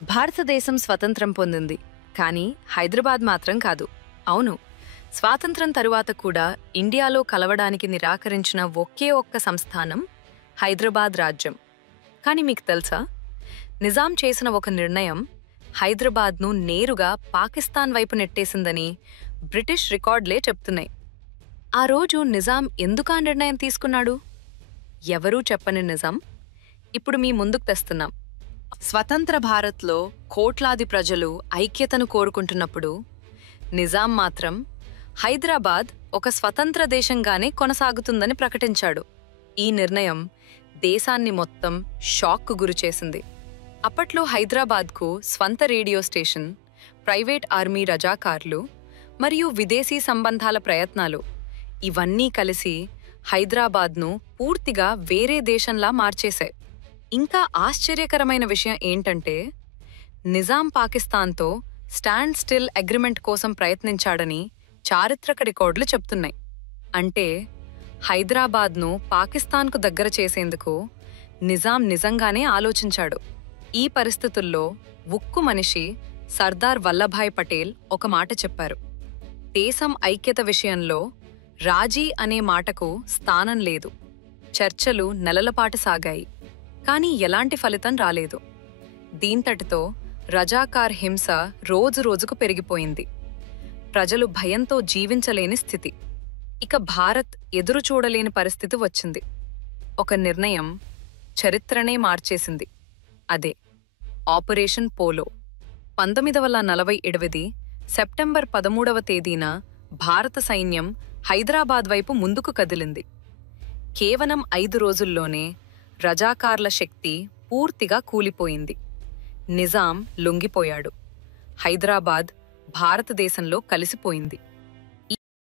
భారతదేశం స్వతంత్రం పొందింది, కానీ హైదరాబాద్ మాత్రం కాదు. అవును, స్వాతంత్రం తరువాత కూడా ఇండియాలో కలవడానికి నిరాకరించిన ఒకే ఒక్క సంస్థానం హైదరాబాద్ రాజ్యం. కానీ మీకు తెలుసా, నిజాం చేసిన ఒక నిర్ణయం హైదరాబాద్ను నేరుగా పాకిస్తాన్ వైపు నెట్టేసిందని బ్రిటిష్ రికార్డులే చెప్తున్నాయి. ఆ రోజు నిజాం ఎందుకా నిర్ణయం తీసుకున్నాడు? ఎవరూ చెప్పని నిజం ఇప్పుడు మీ ముందుకు తెస్తున్నాం. స్వతంత్ర భారత్లో కోట్లాది ప్రజలు ఐక్యతను కోరుకుంటున్నప్పుడు నిజాం మాత్రం హైదరాబాద్ ఒక స్వతంత్ర దేశంగానే కొనసాగుతుందని ప్రకటించాడు. ఈ నిర్ణయం దేశాన్ని మొత్తం షాక్కు గురిచేసింది. అప్పట్లో హైదరాబాద్కు స్వంత రేడియో స్టేషన్, ప్రైవేట్ ఆర్మీ రజాకార్లు మరియు విదేశీ సంబంధాల ప్రయత్నాలు ఇవన్నీ కలిసి హైదరాబాద్ను పూర్తిగా వేరే దేశంలా మార్చేశాయి. ఇంకా ఆశ్చర్యకరమైన విషయం ఏంటంటే, నిజాం పాకిస్తాన్తో స్టాండ్ స్టిల్ అగ్రిమెంట్ కోసం ప్రయత్నించాడని చారిత్రక రికార్డులు చెప్తున్నాయి. అంటే హైదరాబాద్ను పాకిస్తాన్కు దగ్గర చేసేందుకు నిజాం నిజంగానే ఆలోచించాడు. ఈ పరిస్థితుల్లో ఉక్కు మనిషి సర్దార్ వల్లభాయ్ పటేల్ ఒక మాట చెప్పారు: దేశం ఐక్యత విషయంలో రాజీ అనే మాటకు స్థానం లేదు. చర్చలు నెలలపాటు సాగాయి, కానీ ఎలాంటి ఫలితం రాలేదు. దీంతటితో రజాకార్ హింస రోజురోజుకు పెరిగిపోయింది. ప్రజలు భయంతో జీవించలేని స్థితి. ఇక భారత్ ఎదురుచూడలేని పరిస్థితి వచ్చింది. ఒక నిర్ణయం చరిత్రనే మార్చేసింది. అదే ఆపరేషన్ పోలో. 1948 సెప్టెంబర్ 13వ తేదీన భారత సైన్యం హైదరాబాద్ వైపు ముందుకు కదిలింది. కేవలం 5 రోజుల్లోనే రజాకార్ల శక్తి పూర్తిగా కూలిపోయింది. నిజాం లొంగిపోయాడు. హైదరాబాద్ భారతదేశంలో కలిసిపోయింది.